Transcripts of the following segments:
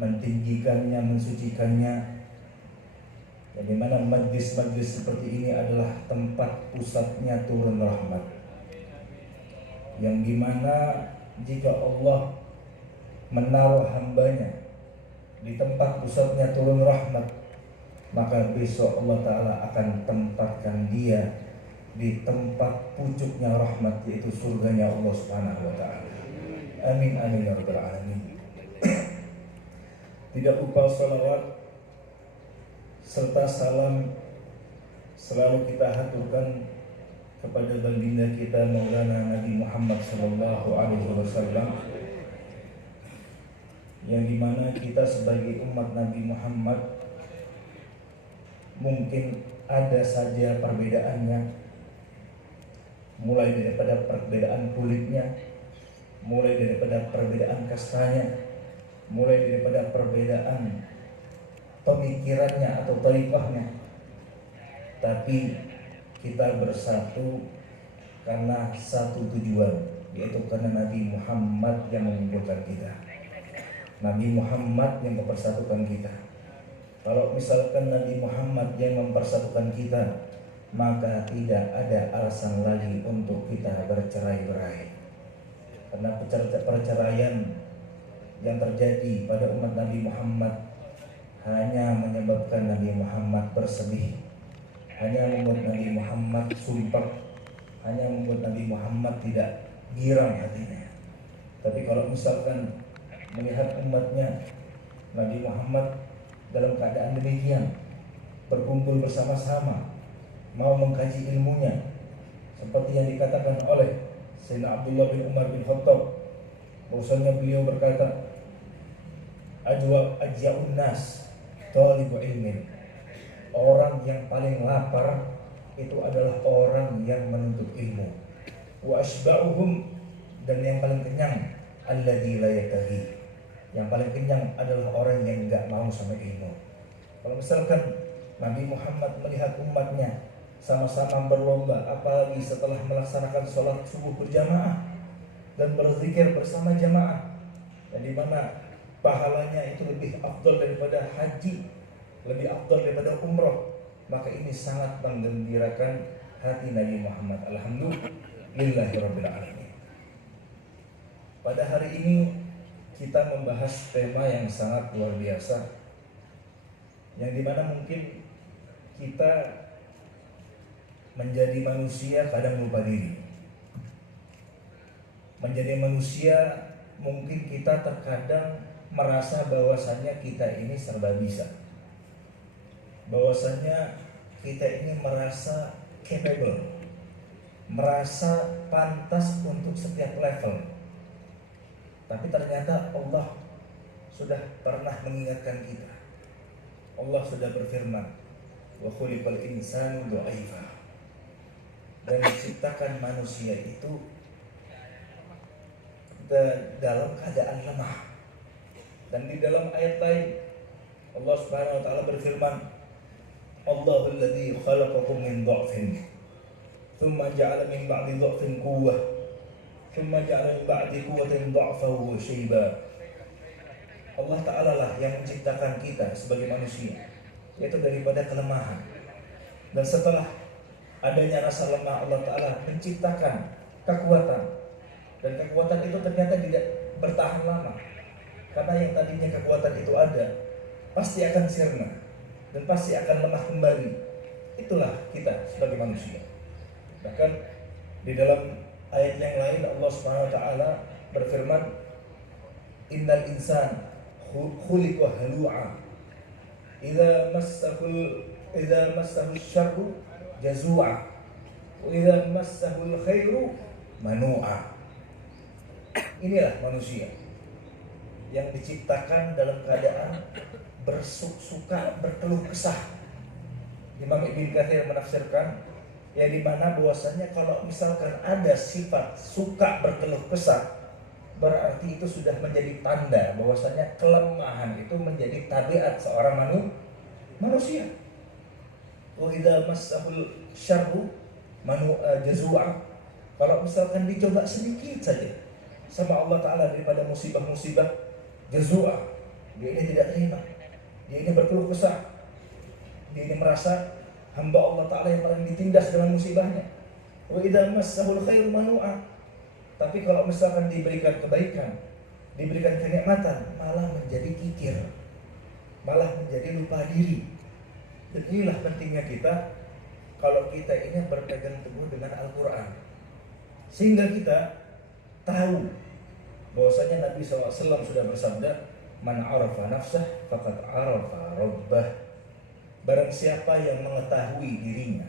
mentinggikannya, mensucikannya. Di mana majlis-majlis seperti ini adalah tempat pusatnya turun rahmat, yang dimana jika Allah menaruh hambanya di tempat pusatnya turun rahmat, maka besok Allah Ta'ala akan tempatkan dia di tempat pucuknya rahmat, yaitu surganya Allah Subhanahu wa Ta'ala. Amin amin ya rabbal alamin. Tidak lupa salawat serta salam selalu kita haturkan kepada baginda kita Maulana Nabi Muhammad sallallahu alaihi wasallam, yang dimana kita sebagai umat Nabi Muhammad mungkin ada saja perbedaannya, mulai daripada perbedaan kulitnya, mulai daripada perbedaan kastanya, mulai daripada perbedaan pemikirannya atau tariqahnya, tapi kita bersatu karena satu tujuan, yaitu karena Nabi Muhammad yang mengumpulkan kita, Nabi Muhammad yang mempersatukan kita. Kalau misalkan Nabi Muhammad yang mempersatukan kita, maka tidak ada alasan lagi untuk kita bercerai-berai. Karena perceraian yang terjadi pada umat Nabi Muhammad hanya menyebabkan Nabi Muhammad bersedih, hanya membuat Nabi Muhammad sumpah, hanya membuat Nabi Muhammad tidak girang hatinya. Tapi kalau misalkan melihat umatnya, Nabi Muhammad dalam keadaan demikian berkumpul bersama-sama, mau mengkaji ilmunya, seperti yang dikatakan oleh Sayyidina Abdullah bin Umar bin Khattab, bahwasanya beliau berkata, ajwa'un nas thalibu ilmin, orang yang paling lapar itu adalah orang yang menuntut ilmu. Wa asba'uhum, dan yang paling kenyang alladzi la yatahi, yang paling kenyang adalah orang yang enggak mau sama ilmu. Kalau misalkan Nabi Muhammad melihat umatnya sama-sama berlomba, apalagi setelah melaksanakan sholat subuh berjamaah dan berzikir bersama jamaah, dan di mana pahalanya itu lebih afdal daripada haji, lebih afdal daripada umroh, maka ini sangat menggembirakan hati Nabi Muhammad. Alhamdulillahirabbil alamin. Pada hari ini kita membahas tema yang sangat luar biasa, yang dimana mungkin kita menjadi manusia kadang lupa diri. Menjadi manusia mungkin kita terkadang merasa bahwasannya kita ini serba bisa, bahwasannya kita ini merasa capable, merasa pantas untuk setiap level. Tapi ternyata Allah sudah pernah mengingatkan kita. Allah sudah berfirman, wa khuliqal insanu dha'ifa, dan diciptakan manusia itu dalam keadaan lemah. Dan di dalam ayat lain Allah Subhanahu wa taala berfirman, Allahul ladzi khalaqakum min dha'fin thumma ja'ala min ba'di dha'fin quwwah thumma ja'ala min ba'di quwwatin dha'fan wa shayba. Allah Ta'ala lah yang menciptakan kita sebagai manusia, yaitu daripada kelemahan. Dan setelah adanya rasa lemah, Allah Ta'ala menciptakan kekuatan. Dan kekuatan itu ternyata tidak bertahan lama, karena yang tadinya kekuatan itu ada pasti akan sirna dan pasti akan lemah kembali. Itulah kita sebagai manusia. Bahkan di dalam ayat yang lain Allah Subhanahu wa taala berfirman, innal insan khuliqa halu'a idza massahu syarru jazu'a wa idza massahu khairu manu'a. Inilah manusia yang diciptakan dalam keadaan bersuka, berkeluh kesah. Imam Ibn Katsir menafsirkan, ya di mana bahwasanya kalau misalkan ada sifat suka berkeluh kesah, berarti itu sudah menjadi tanda bahwasanya kelemahan itu menjadi tabiat seorang manusia. Wa idza massahul syarru jazua, kalau misalkan dicoba sedikit saja sama Allah Ta'ala daripada musibah-musibah, jazua, dia ini tidak terima, dia ini berkeluh kesah, dia ini merasa hamba Allah Ta'ala yang paling ditindas dengan musibahnya. Wa idza massahul khairu manu'a. Tapi kalau misalkan diberikan kebaikan, diberikan kenikmatan, malah menjadi kikir, malah menjadi lupa diri. Dan inilah pentingnya kita kalau kita ini berpegang teguh dengan Al-Quran, sehingga kita tahu bahwasanya Nabi SAW sudah bersabda, man arafa nafsah faqad arafa rabbah. Barang siapa yang mengetahui dirinya,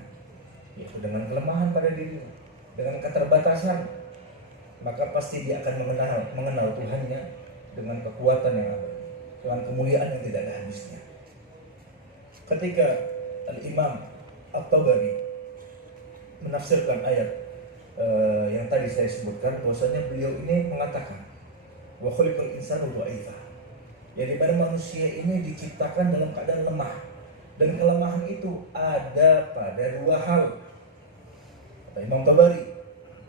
yaitu dengan kelemahan pada dirinya, dengan keterbatasan, maka pasti dia akan mengenal Tuhannya dengan kekuatan yang abadi, dengan kemuliaan yang tidak ada habisnya. Ketika Al-Imam At-Tabari menafsirkan ayat yang tadi saya sebutkan, bahwasanya beliau ini mengatakan wa khuliqal insanu dha'ifa, yang dimana manusia ini diciptakan dalam keadaan lemah, dan kelemahan itu ada pada dua hal, kata Imam Tabari.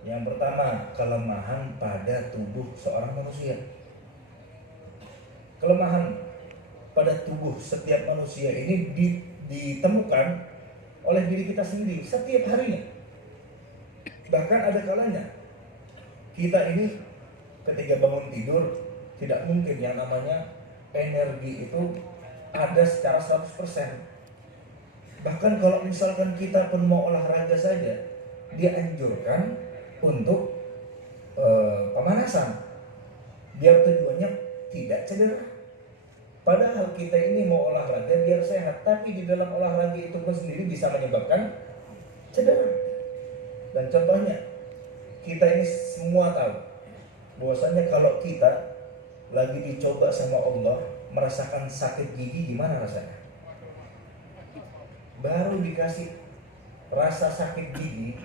Yang pertama, kelemahan pada tubuh seorang manusia. Kelemahan pada tubuh setiap manusia ini ditemukan oleh diri kita sendiri setiap harinya. Bahkan ada kalanya kita ini ketika bangun tidur, tidak mungkin yang namanya energi itu ada secara 100%. Bahkan kalau misalkan kita pun mau olahraga saja, dia anjurkan untuk pemanasan, biar tujuannya tidak cedera. Padahal kita ini mau olahraga biar sehat, tapi di dalam olahraga itu pun sendiri bisa menyebabkan cedera. Dan contohnya, kita ini semua tahu bahwasanya kalau kita lagi dicoba sama Allah, merasakan sakit gigi, gimana rasanya? Baru dikasih rasa sakit gigi,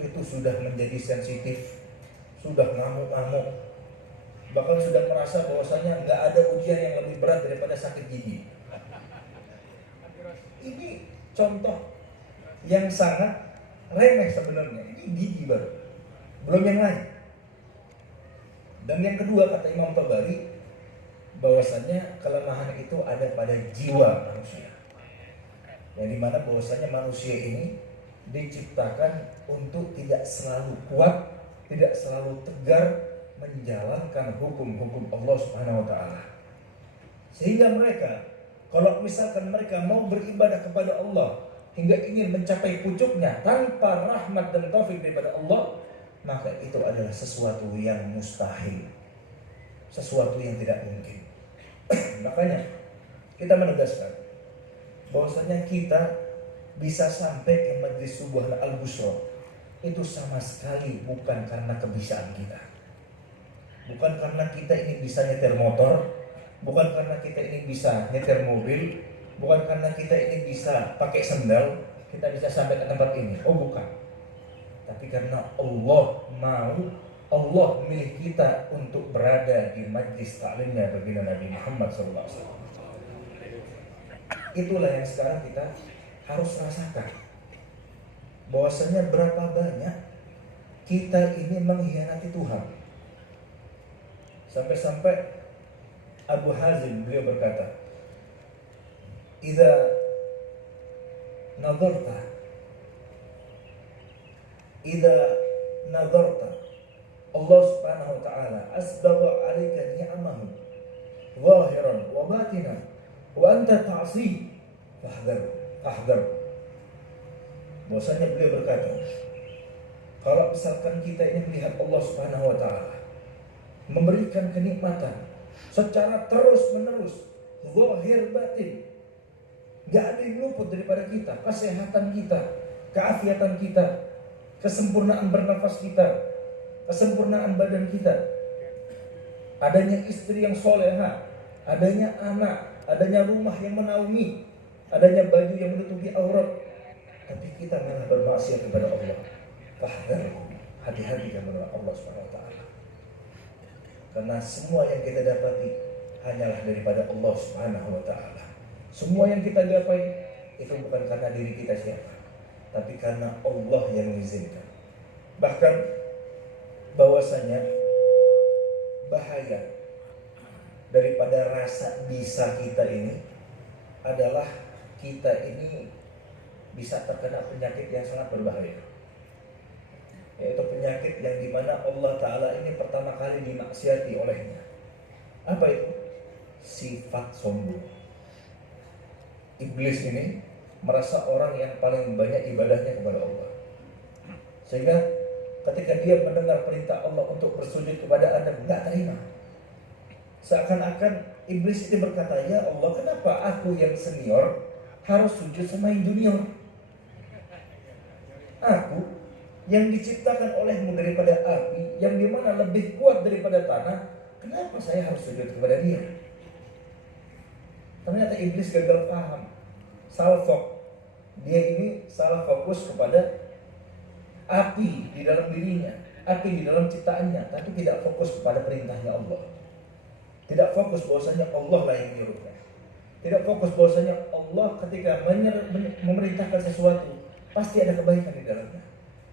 itu sudah menjadi sensitif, sudah ngamuk-ngamuk, bahkan sudah merasa bahwasanya nggak ada ujian yang lebih berat daripada sakit gigi. Ini contoh yang sangat remeh sebenarnya. Ini gigi baru, belum yang lain. Dan yang kedua, kata Imam Tabari, bahwasanya kelemahan itu ada pada jiwa manusia, yang dimana bahwasanya manusia ini diciptakan untuk tidak selalu kuat, tidak selalu tegar menjalankan hukum-hukum Allah Subhanahu wa Ta'ala. Sehingga mereka, kalau misalkan mereka mau beribadah kepada Allah hingga ingin mencapai pucuknya tanpa rahmat dan taufik daripada Allah, maka itu adalah sesuatu yang mustahil, sesuatu yang tidak mungkin. Makanya kita menegaskan bahwasanya kita bisa sampai ke majlis subuh al-busra itu sama sekali bukan karena kebiasaan kita, bukan karena kita ini bisa nyetir motor, bukan karena kita ini bisa nyetir mobil, bukan karena kita ini bisa pakai sendal, kita bisa sampai ke tempat ini. Oh bukan, tapi karena Allah mau, Allah milih kita untuk berada di majlis taklimnya baginda Nabi Muhammad SAW. Itulah yang sekarang kita harus rasakan, bahwasanya berapa banyak kita ini mengkhianati Tuhan. Sampai-sampai Abu Hazim beliau berkata, "Idza nadarta Allah Subhanahu wa ta'ala asbagha 'alaika ni'amahu zahiran wa batinan wa anta ta'si fahdar." Bahwasanya beliau berkata, kalau misalkan kita ini melihat Allah Subhanahu wa ta'ala memberikan kenikmatan secara terus-menerus, zahir batin, gak ada yang luput daripada kita, kesehatan kita, keafiatan kita, kesempurnaan bernafas kita, kesempurnaan badan kita, adanya istri yang soleha, adanya anak, adanya rumah yang menaungi, adanya baju yang menutupi aurat, tapi kita malah bermaksiat kepada Allah. Hati-hati kepada Allah Subhanahu wa ta'ala. Karena semua yang kita dapati hanyalah daripada Allah Subhanahu wa ta'ala. Semua yang kita dapat itu bukan karena diri kita siapa, tapi karena Allah yang mengizinkan. Bahkan bahwasanya bahaya daripada rasa bisa kita ini adalah kita ini bisa terkena penyakit yang sangat berbahaya, yaitu penyakit yang dimana Allah Ta'ala ini pertama kali dimaksiati olehnya. Apa itu? Sifat sombong. Iblis ini merasa orang yang paling banyak ibadahnya kepada Allah, sehingga ketika dia mendengar perintah Allah untuk bersujud kepada Adam, nggak terima. Seakan-akan iblis itu berkata, ya Allah, kenapa aku yang senior harus sujud sama yang junior? Aku yang diciptakan olehmu daripada api, yang dimana lebih kuat daripada tanah, kenapa saya harus sujud kepada dia? Ternyata iblis gagal paham, salah dia ini salah fokus kepada api di dalam dirinya, api di dalam ciptaannya, tapi tidak fokus kepada perintahnya Allah. Tidak fokus bahwasanya Allah lah yang menyuruhnya. Tidak fokus bahwasanya Allah ketika memerintahkan sesuatu pasti ada kebaikan di dalamnya.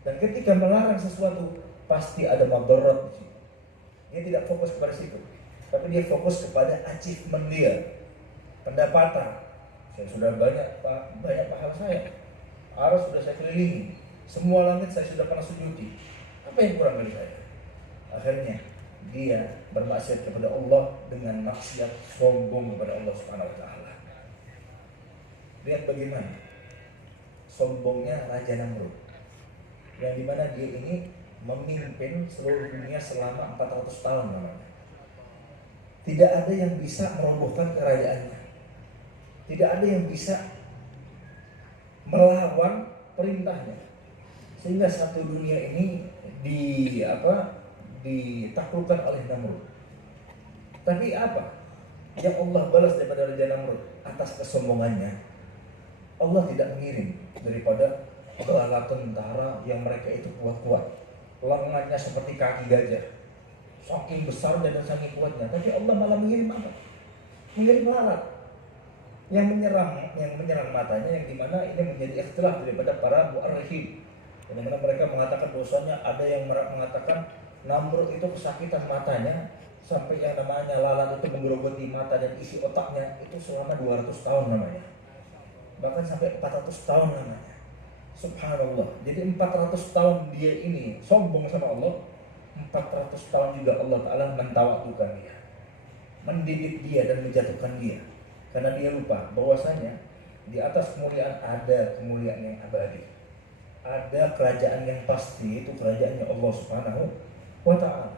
Dan ketika melarang sesuatu pasti ada madarat di situ. Dia tidak fokus kepada situ, tapi dia fokus kepada achievement dia, pendapatan. Saya sudah banyak pahala saya, arus sudah saya kelilingi, semua langit saya sudah pernah sujudi. Apa yang kurang dari saya? Akhirnya dia bermaksiat kepada Allah dengan maksiat sombong kepada Allah Subhanahu wa taala. Lihat bagaimana sombongnya Raja Namrud, yang dimana dia ini memimpin seluruh dunia selama 400 tahun namanya. Tidak ada yang bisa merobohkan kerajaannya. Tidak ada yang bisa melawan perintahnya. Sehingga satu dunia ini ditaklukkan oleh Namrud. Tapi apa yang Allah balas daripada Raja Namrud atas kesombongannya? Allah tidak mengirim daripada bala tentara yang mereka itu kuat-kuat, lengannya seperti kaki gajah, saking besarnya dan saking kuatnya. Tapi Allah malah mengirim apa? Mengirim lalat yang menyerang matanya, yang dimana ini menjadi ikhtilaf daripada para mu'arrikhin. Yang dimana mereka mengatakan bahwasanya ada yang mengatakan Namrud itu kesakitan matanya sampai yang namanya lalat itu menggerogoti mata dan isi otaknya itu selama 200 tahun namanya, bahkan sampai 400 tahun namanya. Subhanallah. Jadi 400 tahun dia ini sombong sama Allah, 400 tahun juga Allah Ta'ala mentawadukan dia, mendidik dia dan menjatuhkan dia, karena dia lupa bahwasanya di atas kemuliaan ada kemuliaan yang abadi, ada kerajaan yang pasti, itu kerajaannya Allah Subhanahu wa Ta'ala.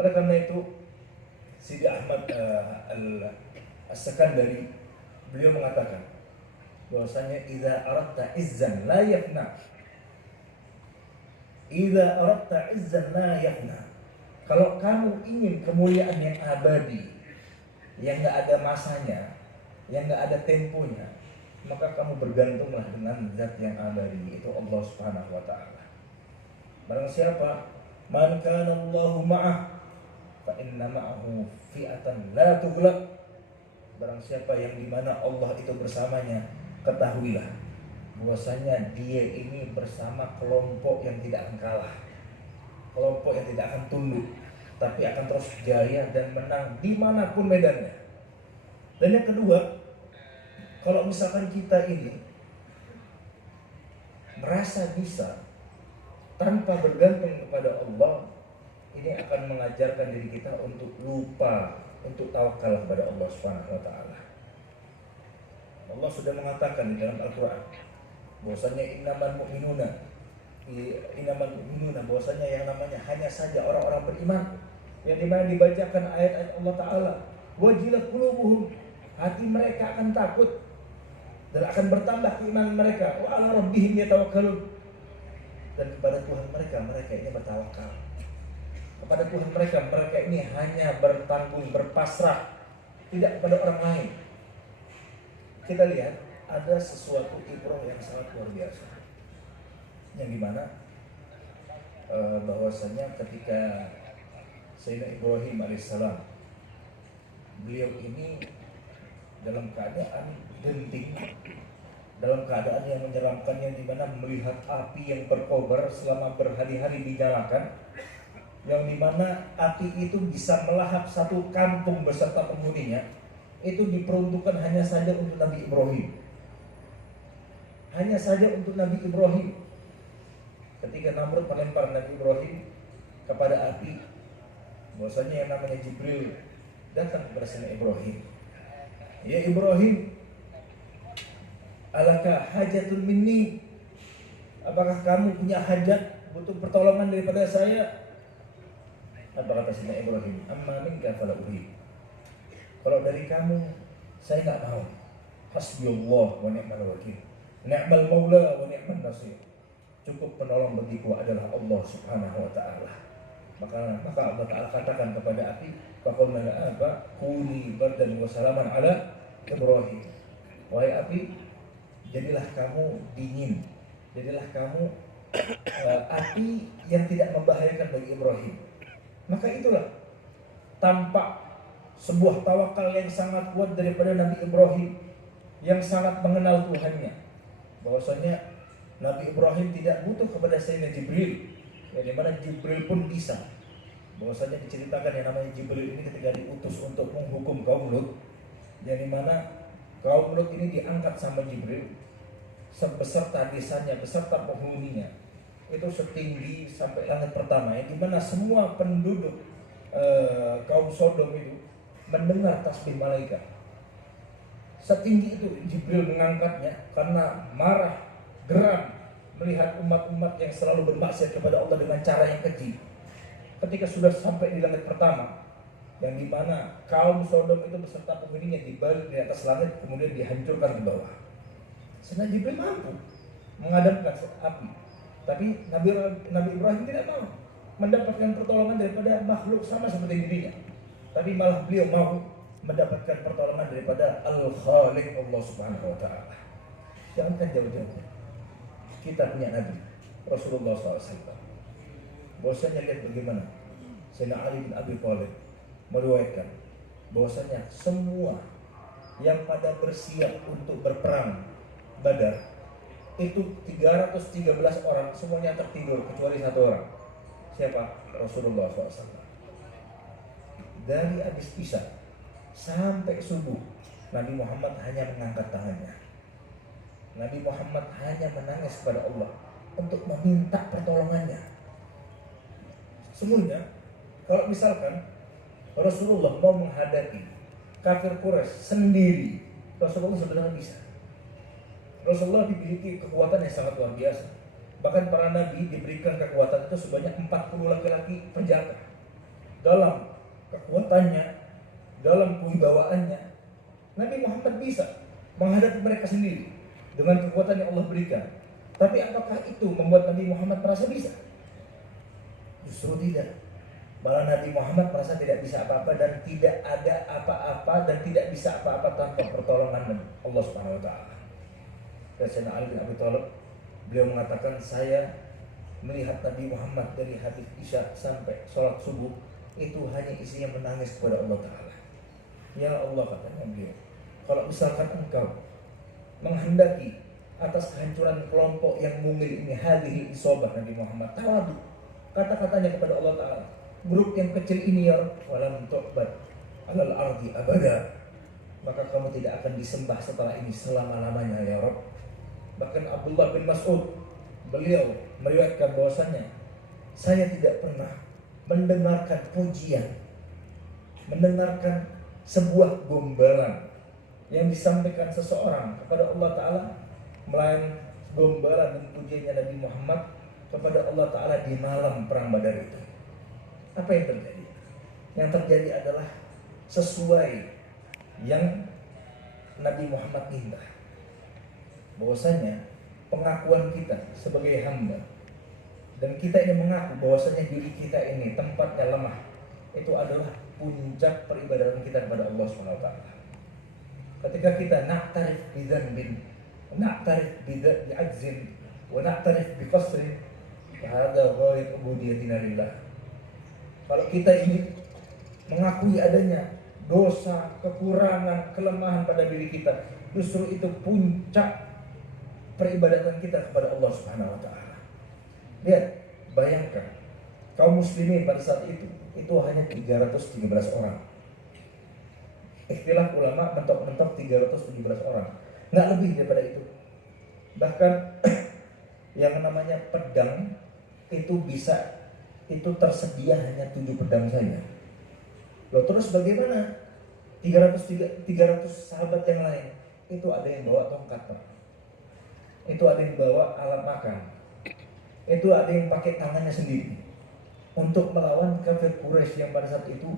Oleh karena itu Sidi Ahmad As-Sakandari beliau mengatakan bahwasanya idza aradta izzan la yafna, idza aradta izzan la yafna, kalau kamu ingin kemuliaan yang abadi, yang enggak ada masanya, yang enggak ada temponya, maka kamu bergantunglah dengan zat yang abadi, itu Allah Subhanahu wa taala. Barang siapa man kana Allahu ma'ah fa inna ma'ahu fi'atan la tughlab, barang siapa yang dimana Allah itu bersamanya, ketahuilah bahwasanya dia ini bersama kelompok yang tidak akan kalah, kelompok yang tidak akan tunduk, tapi akan terus jaya dan menang dimanapun medannya. Dan yang kedua, kalau misalkan kita ini merasa bisa tanpa bergantung kepada Allah, ini akan mengajarkan diri kita untuk lupa, untuk tawakal kepada Allah Subhanahu wa taala. Allah sudah mengatakan di dalam Al-Quran bahwasanya innamal mu'minuna, bahwasanya yang namanya hanya saja orang-orang beriman, yang dimana dibacakan ayat-ayat Allah Ta'ala, wajilat qulubuhum, hati mereka akan takut dan akan bertambah keimanan mereka, wa ala rabbihim yatawakkalun, dan kepada Tuhan mereka ini bertawakal. Kepada Tuhan mereka ini hanya bertanggung, berpasrah, tidak kepada orang lain. Kita lihat ada sesuatu ibrah yang sangat luar biasa, yang dimana bahwasanya ketika Sayyidina Ibrahim alaihissalam, beliau ini dalam keadaan genting, dalam keadaan yang menyeramkan, yang dimana melihat api yang berkobar selama berhari-hari dinyalakan, yang dimana api itu bisa melahap satu kampung beserta penghuninya, itu diperuntukkan hanya saja untuk Nabi Ibrahim. Hanya saja untuk Nabi Ibrahim. Ketika Namrud melempar Nabi Ibrahim kepada api, bahwasanya yang namanya Jibril datang kepada Sayyidina Ibrahim. Ya Ibrahim, alaka hajatun minni? Apakah kamu punya hajat, butuh pertolongan daripada saya? Apa kata Sayyidina Ibrahim? Amma minka fala uhib. Kalau dari kamu, saya nggak mau. Hasbiyallah wa ni'mal wakil. Ni'mal maula wa ni'man nasir. Cukup penolong bagiku adalah Allah Subhanahu wa ta'ala. Maka Allah Ta'ala katakan kepada api, faqulna la apa? Kuni bardan wa salaman ala Ibrahim. Wahai api, jadilah kamu dingin. Jadilah kamu api yang tidak membahayakan bagi Ibrahim. Maka itulah tampak sebuah tawakal yang sangat kuat daripada Nabi Ibrahim yang sangat mengenal Tuhannya. Bahwasanya Nabi Ibrahim tidak butuh kepada Sayyidina Jibril, yang dimana Jibril pun bisa. Bahwasanya diceritakan yang namanya Jibril ini ketika diutus untuk menghukum kaum Lut, yang dimana kaum Lut ini diangkat sama Jibril beserta desanya, beserta penghuninya, itu setinggi sampai langit pertama, yang dimana semua penduduk kaum Sodom itu mendengar tasbih malaikat. Setinggi itu Jibril mengangkatnya karena marah, geram melihat umat-umat yang selalu bermaksiat kepada Allah dengan cara yang keji. Ketika sudah sampai di langit pertama, yang dimana kaum Sodom itu beserta penghuninya dibalik di atas langit, kemudian dihancurkan ke bawah. Sayyidina Jibril mampu mengadamkan api, tapi Nabi Ibrahim tidak mau mendapatkan pertolongan daripada makhluk sama seperti dirinya, tapi malah beliau mau mendapatkan pertolongan daripada Al-Khaliq Allah Subhanahu wa ta'ala. Jangankan jauh-jauh, kita punya Nabi Rasulullah SAW. Bahwasanya lihat bagaimana Sayyidina Ali bin Abi Thalib meriwayatkan bahwasanya semua yang pada bersiap untuk berperang Badar itu 313 orang semuanya tertidur kecuali satu orang. Siapa? Rasulullah SAW. Dari habis isya sampai subuh, Nabi Muhammad hanya mengangkat tangannya. Nabi Muhammad hanya menangis kepada Allah untuk meminta pertolongannya. Semuanya, kalau misalkan Rasulullah mau menghadapi kafir Quraisy sendiri, Rasulullah sebenarnya bisa. Rasulullah dimiliki kekuatan yang sangat luar biasa. Bahkan para nabi diberikan kekuatan itu sebanyak 40 laki-laki penjaga. Dalam kekuatannya, dalam kewibawaannya, Nabi Muhammad bisa menghadapi mereka sendiri dengan kekuatan yang Allah berikan. Tapi apakah itu membuat Nabi Muhammad merasa bisa? Justru tidak. Malah Nabi Muhammad merasa tidak bisa apa-apa dan tidak ada apa-apa dan tidak bisa apa-apa tanpa pertolongan Allah Subhanahu wa taala. Dan Sayyidina Ali bin Abi Thalib, beliau mengatakan, saya melihat Nabi Muhammad dari habis isya sampai sholat subuh itu hanya isinya menangis kepada Allah Ta'ala. Ya Allah, katanya beliau, kalau misalkan engkau menghendaki atas kehancuran kelompok yang mungil ini, hadhihi isobah Nabi Muhammad, tawadu, kata-katanya kepada Allah Ta'ala, grup yang kecil ini ya walam tu'bad alal ardi abada, maka kamu tidak akan disembah setelah ini selama-lamanya ya Rabb. Bahkan Abdullah bin Mas'ud, beliau meriwayatkan bahwasanya saya tidak pernah mendengarkan pujian, mendengarkan sebuah gombalan yang disampaikan seseorang kepada Allah Ta'ala melainkan gombalan dan pujiannya Nabi Muhammad kepada Allah Ta'ala di malam perang Badar itu. Apa yang terjadi? Yang terjadi adalah sesuai yang Nabi Muhammad minta. Bahwasanya pengakuan kita sebagai hamba dan kita ini mengaku bahwasanya diri kita ini tempatnya lemah, itu adalah puncak peribadatan kita kepada Allah Subhanahu wa taala. Ketika kita na'tarif bi dzambin, na'tarif bi ajzin, wa na'tarif bi qasrin, hada ghayat ubudiyatina lillah. Kalau kita ini mengakui adanya dosa, kekurangan, kelemahan pada diri kita, justru itu puncak peribadatan kita kepada Allah Subhanahu wa taala. Lihat, bayangkan kaum muslimin pada saat itu hanya 313 orang. Ikhtilaf ulama mentok-mentok 317 orang, nggak lebih daripada itu. Bahkan yang namanya pedang itu tersedia hanya 7 pedang saja. Loh, terus bagaimana 300 sahabat yang lain? Itu ada yang bawa tongkat, Pak. Itu ada yang bawa alat makan. Itu ada yang pakai tangannya sendiri untuk melawan kafir Quraisy yang pada saat itu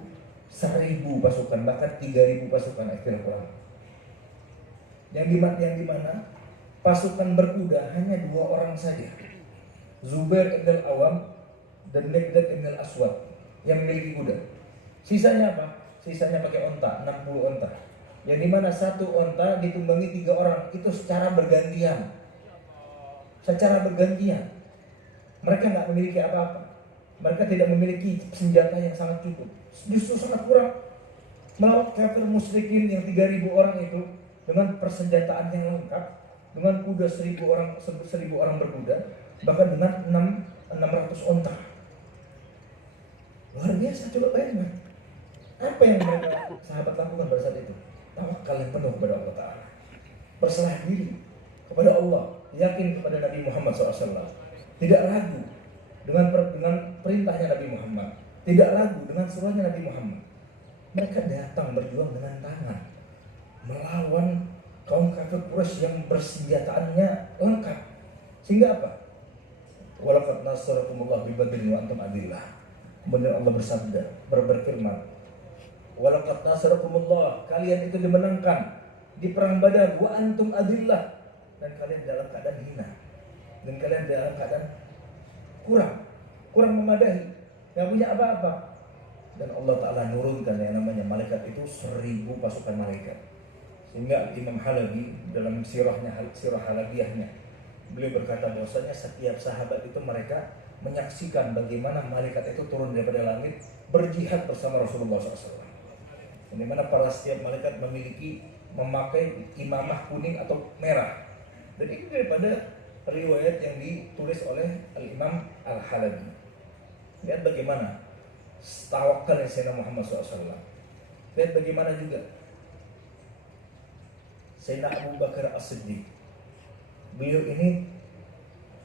1.000 pasukan, bahkan 3.000 pasukan ikhtilaf ulama. Yang dimana pasukan berkuda hanya 2 orang saja, Zubair ibn al-Awam dan Miqdad ibn al-Aswad yang memiliki kuda. Sisanya apa? Sisanya pakai onta, 60 onta. Yang dimana satu onta ditunggangi 3 orang, itu secara bergantian. Mereka nggak memiliki apa-apa. Mereka tidak memiliki senjata yang sangat cukup. Justru sangat kurang. Melawan kafir musyrikin yang 3.000 orang itu dengan persenjataan yang lengkap, dengan kuda 1.000 orang berkuda, bahkan dengan 600 onta. Luar biasa, coba bayangkan. Apa yang mereka sahabat lakukan pada saat itu? Tawakal yang penuh kepada Allah Ta'ala, berserah diri kepada Allah, yakin kepada Nabi Muhammad SAW, tidak ragu dengan perintahnya Nabi Muhammad, tidak ragu dengan suruhnya Nabi Muhammad. Mereka datang berjuang dengan tangan melawan kaum kafir Quraisy yang bersenjataannya lengkap. Sehingga apa? Walaqad nasarakumullah bi Badrin wa antum adillah. Kemudian Allah bersabda, berfirman, walaqad nasarakumullah, kalian itu dimenangkan di perang Badar, wa antum adillah, dan kalian dalam keadaan hina, dan kalian dalam keadaan kurang memadai, nggak punya apa-apa. Dan Allah Ta'ala nurunkan yang namanya malaikat itu 1.000 pasukan malaikat. Sehingga Imam Halabi dalam sirah Halabiyahnya, beliau berkata bahwasanya setiap sahabat itu mereka menyaksikan bagaimana malaikat itu turun daripada langit berjihad bersama Rasulullah SAW. Di mana setiap malaikat memakai imamah kuning atau merah. Dan ini daripada riwayat yang ditulis oleh Al-Imam Al-Halabi. Lihat bagaimana tawakal Sayyidina Muhammad SAW. Lihat bagaimana juga Sayyidina Abu Bakar As-Siddiq. Beliau ini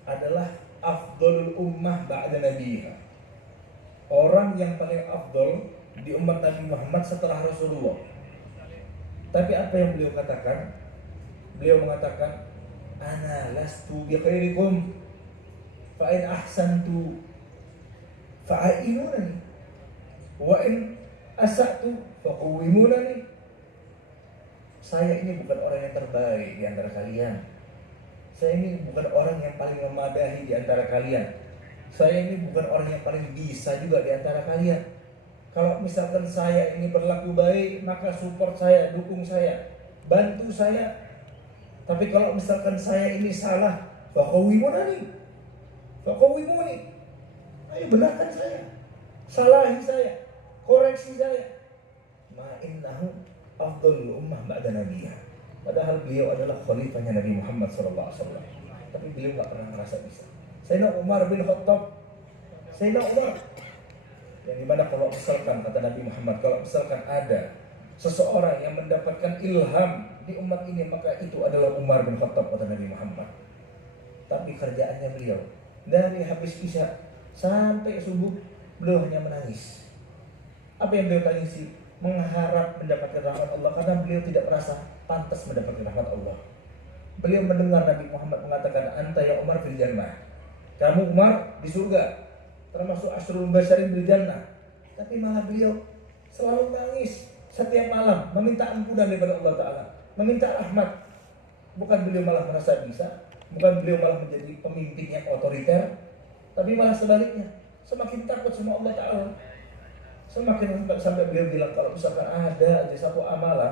adalah afdalul ummah ba'da nabiyha, orang yang paling afdal di umat Nabi Muhammad setelah Rasulullah. Tapi apa yang beliau katakan? Beliau mengatakan, ana lastu bi khairikum fa in ahsantu fa'inunani wa in asa'tu faqawimunani. Saya ini bukan orang yang terbaik di antara kalian. Saya ini bukan orang yang paling memadahi di antara kalian. Saya ini bukan orang yang paling bisa juga di antara kalian. Kalau misalkan saya ini berlaku baik, maka support saya, dukung saya, bantu saya. Tapi kalau misalkan saya ini salah, faqawimunani, ayo benarkan saya, salahi saya, koreksi saya. Ma'innahu afdalul ummah ba'da nabiyha. Padahal beliau adalah khalifahnya Nabi Muhammad SAW. Tapi beliau gak pernah merasa bisa. Sayyidina Umar bin Khattab, yang dimana kalau misalkan, kata Nabi Muhammad, kalau misalkan ada seseorang yang mendapatkan ilham di umat ini, maka itu adalah Umar bin Khattab, kata Nabi Muhammad. Tapi kerjaannya beliau dari habis isya sampai subuh, beliau hanya menangis. Apa yang beliau tangisi? Mengharap mendapatkan rahmat Allah, karena beliau tidak merasa pantas mendapatkan rahmat Allah. Beliau mendengar Nabi Muhammad mengatakan, anta ya Umar fil jannah, kamu Umar di surga, termasuk asyrul basyarin bil jannah. Tapi malah beliau selalu nangis setiap malam, meminta ampunan daripada Allah Ta'ala, meminta rahmat. Bukan beliau malah merasa bisa, bukan beliau malah menjadi pemimpin yang otoriter, tapi malah sebaliknya, semakin takut sama Allah Ta'ala. Semakin sampai beliau bilang, kalau misalkan ada aja satu amalan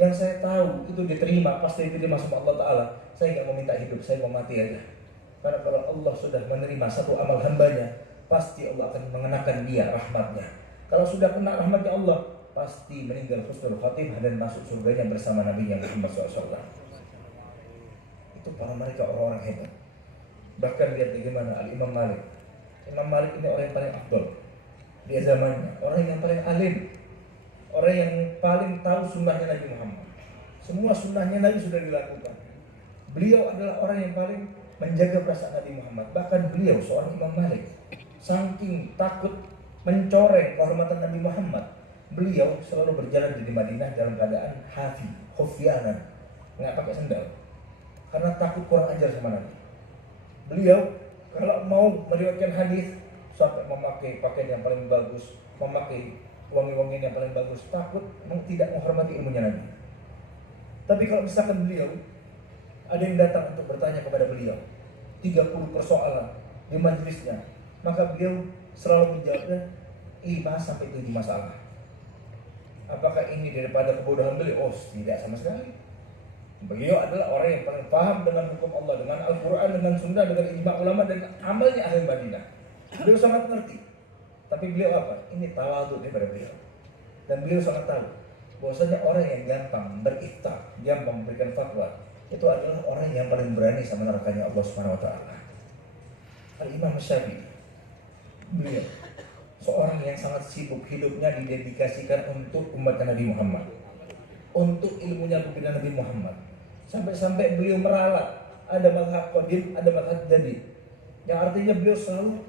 yang saya tahu itu diterima, pasti diterima sama Allah Ta'ala, saya nggak mau minta hidup, saya mau mati aja. Karena kalau Allah sudah menerima satu amal hambanya, pasti Allah akan mengenakan dia rahmatnya. Kalau sudah kena rahmatnya Allah, pasti meninggal husnul khatimah dan masuk surganya bersama Nabi Muhammad SAW. Itu para mereka orang-orang hebat. Bahkan lihat bagaimana Al-Imam Malik Imam Malik ini orang yang paling afdol di zamannya, orang yang paling alim, orang yang paling tahu sunnahnya Nabi Muhammad. Semua sunnahnya Nabi sudah dilakukan. Beliau adalah orang yang paling menjaga perasaan Nabi Muhammad. Bahkan beliau seorang Imam Malik, saking takut mencoreng kehormatan Nabi Muhammad, beliau selalu berjalan di Madinah dalam keadaan hafi, khufyanan, nggak pakai sendal, karena takut kurang ajar sama Nabi. Beliau kalau mau meriwayatkan hadis sampai memakai pakaian yang paling bagus, memakai wangi-wangian yang paling bagus, takut tidak menghormati ilmunya Nabi. Tapi kalau misalkan beliau ada yang datang untuk bertanya kepada beliau 30 persoalan di majelisnya, maka beliau selalu menjawabnya 5 sampai 7 masalah. Apakah ini daripada kebodohan beliau? Oh, tidak sama sekali. Beliau adalah orang yang paling paham dengan hukum Allah, dengan Al-Quran, dengan Sunnah, dengan ijma ulama dan amalnya ahli Madinah. Beliau sangat mengerti. Tapi beliau apa? Ini tawadhu daripada beliau. Dan beliau sangat tahu bahwasanya orang yang gampang beriftar, gampang memberikan fatwa, itu adalah orang yang paling berani sama nerakanya Allah Subhanahu wa taala. Al-Imam Syafi'i, beliau seorang yang sangat sibuk, hidupnya didedikasikan untuk umat Nabi Muhammad, untuk ilmunya kepada Nabi Muhammad. Sampai-sampai beliau meralat, ada mazhab qadim, ada mazhab jadid. Yang artinya beliau selalu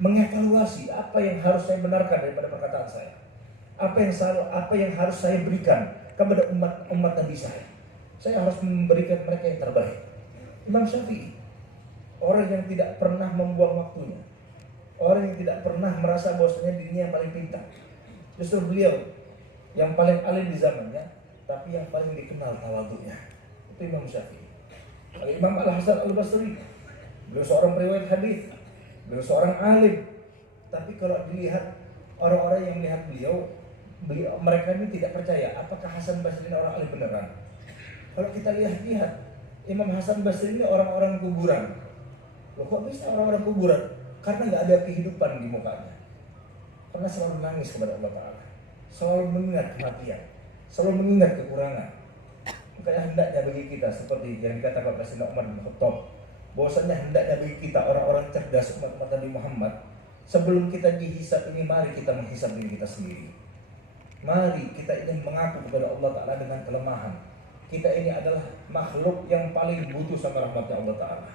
mengevaluasi apa yang harus saya benarkan daripada perkataan saya. Apa yang harus saya berikan kepada umat Nabi saya. Saya harus memberikan mereka yang terbaik. Imam Syafi'i, orang yang tidak pernah membuang waktunya, orang yang tidak pernah merasa bahwasanya dirinya yang paling pintar. Justru beliau yang paling alim di zamannya, tapi yang paling dikenal tawadhunya. Itu Imam Syafi'i. Imam Al-Hasan Al-Basri, beliau seorang periwayat hadis, beliau seorang alim. Tapi kalau dilihat orang-orang yang melihat beliau, mereka ini tidak percaya apakah Hasan Basri ini orang alim beneran. Kalau kita lihat Imam Hasan Basri ini orang-orang kuburan. Loh, kok bisa orang-orang kuburan? Karena nggak ada kehidupan di mukanya. Karena selalu menangis kepada Allah Ta'ala, selalu mengingat kematian, selalu mengingat kekurangan. Makanya hendaknya bagi kita seperti yang dikatakan oleh Sayyidina Umar bin Khattab, bahwasanya hendaknya bagi kita orang-orang cerdas umat Nabi Muhammad, sebelum kita dihisab ini, mari kita menghisab diri kita sendiri. Mari kita ingin mengaku kepada Allah Ta'ala dengan kelemahan. Kita ini adalah makhluk yang paling butuh sama rahmatnya Allah Ta'ala.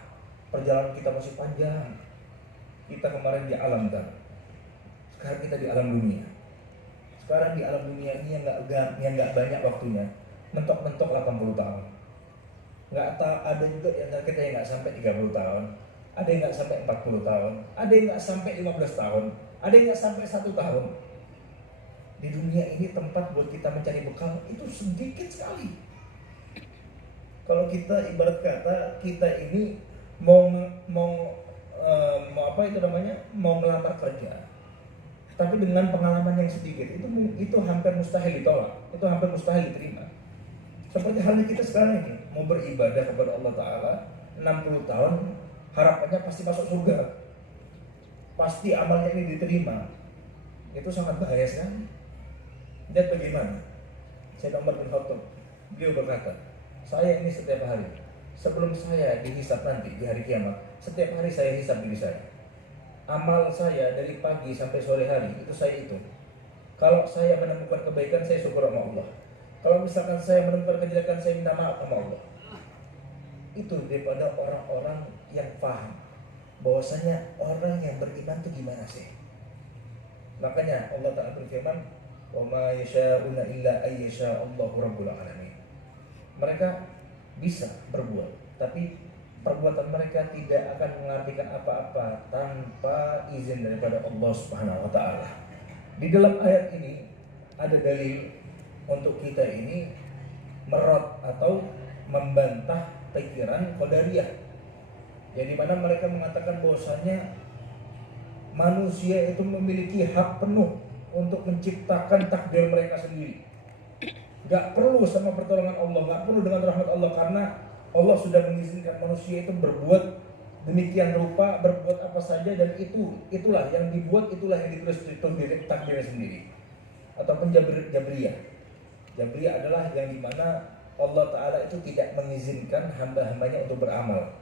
Perjalanan kita masih panjang. Kita kemarin di alam kan, sekarang kita di alam dunia. Sekarang di alam dunia ini yang nggak banyak waktunya, mentok-mentok 80 tahun. Nggak tahu, ada juga yang kita yang nggak sampai 30 tahun, ada yang nggak sampai 40 tahun, ada yang nggak sampai 15 tahun, ada yang nggak sampai 1 tahun. Di dunia ini tempat buat kita mencari bekal itu sedikit sekali. Kalau kita ibarat kata kita ini mau melamar kerja, tapi dengan pengalaman yang sedikit, itu hampir mustahil ditolak, itu hampir mustahil diterima. Seperti halnya kita sekarang ini mau beribadah kepada Allah Ta'ala 60 tahun, harapannya pasti masuk surga, pasti amalnya ini diterima. Itu sangat bahaya sekali. Lihat bagaimana Sayyidina Umar bin Khattab, beliau berkata, saya ini setiap hari sebelum saya dihisab nanti di hari kiamat, setiap hari saya hisab diri saya. Amal saya dari pagi sampai sore hari itu saya hitung. Kalau saya menemukan kebaikan, saya syukur sama Allah. Kalau misalkan saya menemukan kejelekan, saya minta maaf sama Allah. Itu daripada orang-orang yang paham bahwasanya orang yang beriman itu gimana sih. Makanya Allah Ta'ala berfirman, wa ma yasha'una illa ayyasha Allahu rabbul alamin. Mereka bisa berbuat, tapi perbuatan mereka tidak akan mengartikan apa-apa tanpa izin daripada Allah Subhanahu wa taala. Di dalam ayat ini ada dalil untuk kita ini merot atau membantah pikiran Qadariyah. Jadi mana mereka mengatakan bahwasanya manusia itu memiliki hak penuh untuk menciptakan takdir mereka sendiri. Gak perlu sama pertolongan Allah, gak perlu dengan rahmat Allah, karena Allah sudah mengizinkan manusia itu berbuat demikian rupa, berbuat apa saja, dan itulah yang dibuat, itulah yang ditulis di takdirnya sendiri. Ataupun Jabriyah. Jabriyah adalah yang dimana Allah Ta'ala itu tidak mengizinkan hamba-hambanya untuk beramal.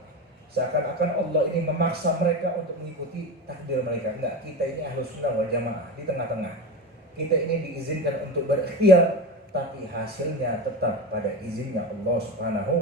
Seakan-akan Allah ini memaksa mereka untuk mengikuti takdir mereka. Enggak, kita ini Ahlus Sunnah wal Jamaah di tengah-tengah. Kita ini diizinkan untuk berikhtiar, tapi hasilnya tetap pada izinnya Allah Subhanahu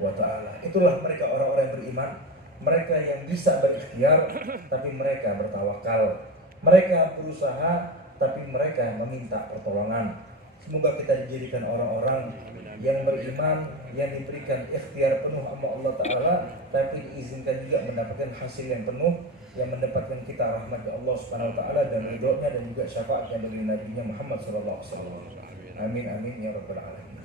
wa ta'ala. Itulah mereka orang-orang yang beriman. Mereka yang bisa berikhtiar, tapi mereka bertawakal. Mereka berusaha, tapi mereka meminta pertolongan. Semoga kita dijadikan orang-orang yang beriman, yang diberikan ikhtiar penuh sama Allah Ta'ala, tapi diizinkan juga mendapatkan hasil yang penuh, yang mendapatkan kita rahmat dari Allah Subhanahu Wa Ta'ala dan ridhonya dan juga syafaatnya dari Nabi Muhammad SAW. Amin amin ya rabbal alamin.